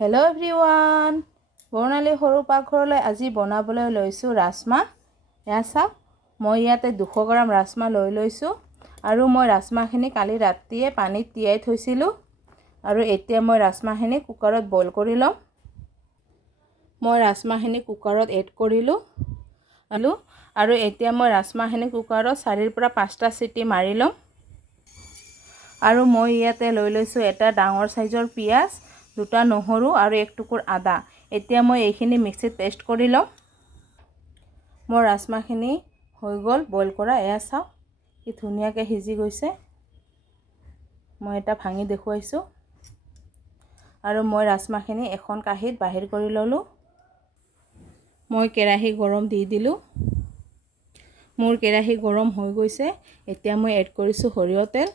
Hello' everyone, বৰ্ণালী সৰু পাকঘৰলৈ আজি বনাবলৈ লৈছোঁ ৰাজমা। এয়া চাওক, মই ইয়াতে 200 গ্ৰাম ৰাজমা লৈছোঁ আৰু মই ৰাজমাখিনি কালি ৰাতিয়ে পানীত তিয়াই থৈছিলোঁ আৰু এতিয়া মই ৰাজমাখিনি কুকাৰত বইল কৰি ল'ম। মই ৰাজমাখিনি কুকাৰত এড কৰিলোঁ আৰু এতিয়া মই ৰাজমাখিনি কুকাৰত 4ৰ পৰা 5টা চিটি মাৰি ল'ম। আৰু মই ইয়াতে লৈছোঁ এটা ডাঙৰ চাইজৰ পিঁয়াজ, 2টা নহৰু আৰু 1 টুকুৰ আদা। এতিয়া মই এইখিনি মিক্সিত পেষ্ট কৰি ল'ম। মোৰ ৰাজমাখিনি হৈ গ'ল বইল কৰা। এয়া চাওক কি ধুনীয়াকৈ সিজি গৈছে। মই এটা ভাঙি দেখুৱাইছোঁ আৰু মই ৰাজমাখিনি এখন কাঁহীত বাহিৰ কৰি ল'লোঁ। মই কেৰাহী গৰম দি দিলোঁ। মোৰ কেৰাহী গৰম হৈ গৈছে। এতিয়া মই এড কৰিছোঁ সৰিয়হ তেল।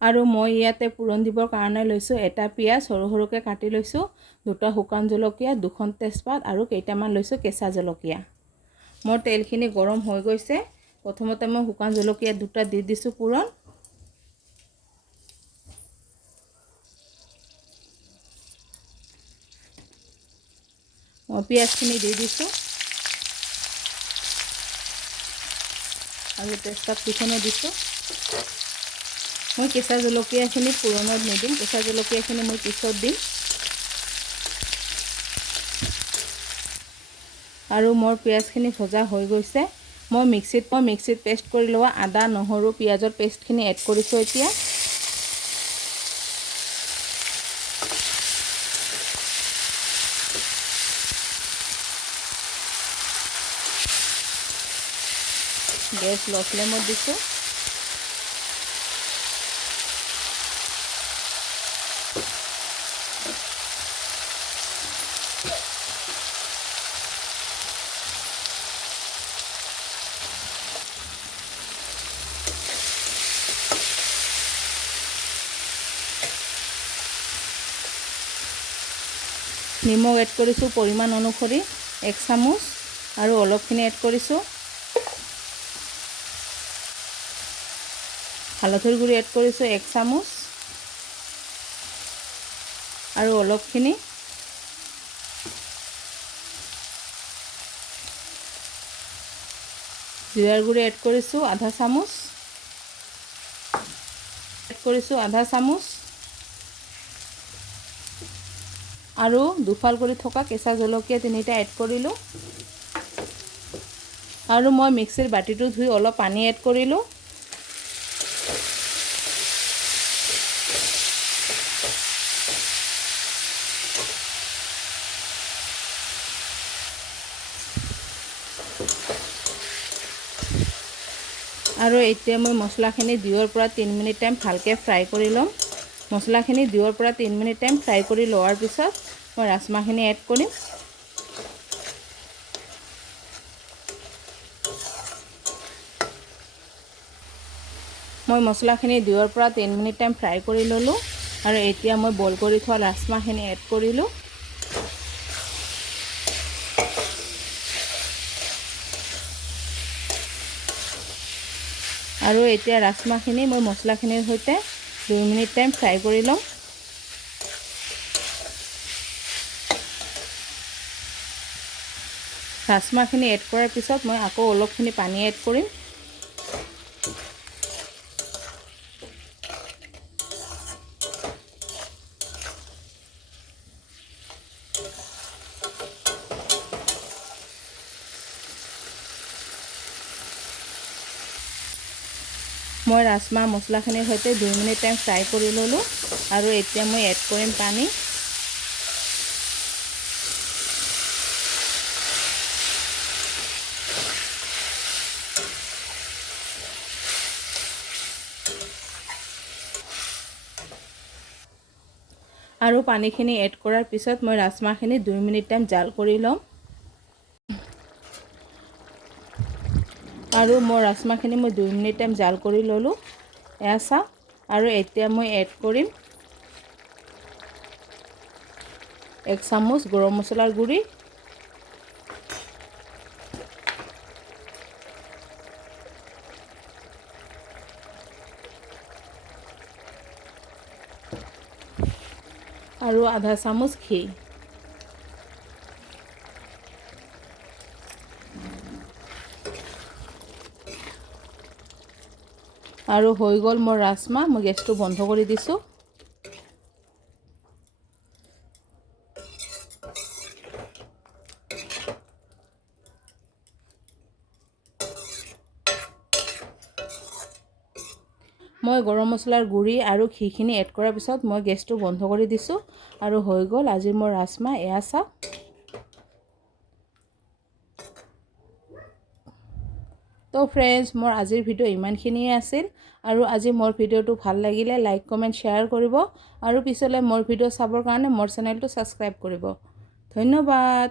আৰু মই ইয়াতে পুৰণ দিবৰ কাৰণে লৈছোঁ এটা পিঁয়াজ সৰু সৰুকৈ কাটি লৈছোঁ, 2টা শুকান জলকীয়া, 2খন তেজপাত আৰু কেইটামান লৈছোঁ কেঁচা জলকীয়া। মোৰ তেলখিনি গৰম হৈ গৈছে। প্ৰথমতে মই শুকান জলকীয়া 2টা দি দিছোঁ পুৰণ। মই পিঁয়াজখিনি দি দিছোঁ আৰু তেজপাতকেইখনো দিছোঁ। মই কেঁচা জলকীয়াখিনি পুৰণত নিদিম, কেঁচা জলকীয়াখিনি মই পিছত দিম। আৰু মোৰ পিঁয়াজখিনি ভজা হৈ গৈছে। মই মিক্সিত পেষ্ট কৰি লোৱা আদা, নহৰু, পিঁয়াজৰ পেষ্টখিনি এড কৰিছোঁ এতিয়া। গেছ ল' ফ্লেমত দিছোঁ। নিমখ এড কৰিছোঁ পৰিমাণ অনুসৰি 1 চামুচ আৰু অলপখিনি এড কৰিছোঁ। হালধিৰ গুড়ি এড কৰিছোঁ 1 চামুচ আৰু অলপখিনি। জিৰাৰ গুড়ি এড কৰিছোঁ আধা চামুচ। আৰু দুফাল কৰি থকা কেঁচা জলকীয়া 3টা এড কৰিলোঁ। আৰু মই মিক্সিৰ বাতিটো ধুই অলপ পানী এড কৰিলোঁ। আৰু এতিয়া মই মছলাখিনি 2ৰ পৰা 3 মিনিট টাইম ভালকৈ ফ্ৰাই কৰি ল'ম। মছলাখিনি 2ৰ পৰা 3 মিনিট টাইম ফ্ৰাই কৰি লোৱাৰ পিছত মই ৰাজমাখিনি এড কৰিম। মই মছলাখিনি 2ৰ পৰা 3 মিনিট টাইম ফ্ৰাই কৰি ল'লোঁ আৰু এতিয়া মই বইল কৰি থোৱা ৰাজমাখিনি এড কৰিলোঁ। আৰু এতিয়া ৰাজমাখিনি মই মছলাখিনিৰ সৈতে 2 মিনিট টাইম ফ্ৰাই কৰি ল'ম। ৰাজমাখিনি এড কৰাৰ পিছত মই আকৌ অলপখিনি পানী এড কৰিম। মই ৰাজমা মছলাখিনিৰ সৈতে 2 মিনিট টাইম ফ্ৰাই কৰি ল'লোঁ আৰু এতিয়া মই এড কৰিম পানী। আৰু পানীখিনি এড কৰাৰ পিছত মই ৰাজমাখিনি 2 মিনিট টাইম জাল কৰি ল'ম। আৰু মোৰ ৰাজমাখিনি মই 2 মিনিট টাইম জাল কৰি ল'লোঁ। এয়া চাওক, আৰু এতিয়া মই এড কৰিম 1 চামুচ গৰম মছলাৰ গুড়ি, আৰু আধা চামুচ ঘি। আৰু হৈ গ'ল মোৰ ৰাজমা। মই গেছটো বন্ধ কৰি দিছোঁ। মই গৰম মছলাৰ গুড়ি আৰু ঘিখিনি এড কৰাৰ পিছত মই গেছটো বন্ধ কৰি দিছোঁ আৰু হৈ গ'ল আজিৰ মোৰ ৰাজমা। এয়া চাওক। তো ফ্ৰেণ্ডছ, মোৰ আজিৰ ভিডিঅ' ইমানখিনিয়ে আছিল। আৰু আজি মোৰ ভিডিঅ'টো ভাল লাগিলে লাইক কমেণ্ট শ্বেয়াৰ কৰিব আৰু পিছলৈ মোৰ ভিডিঅ' চাবৰ কাৰণে মোৰ চেনেলটো ছাবস্ক্ৰাইব কৰিব। ধন্যবাদ।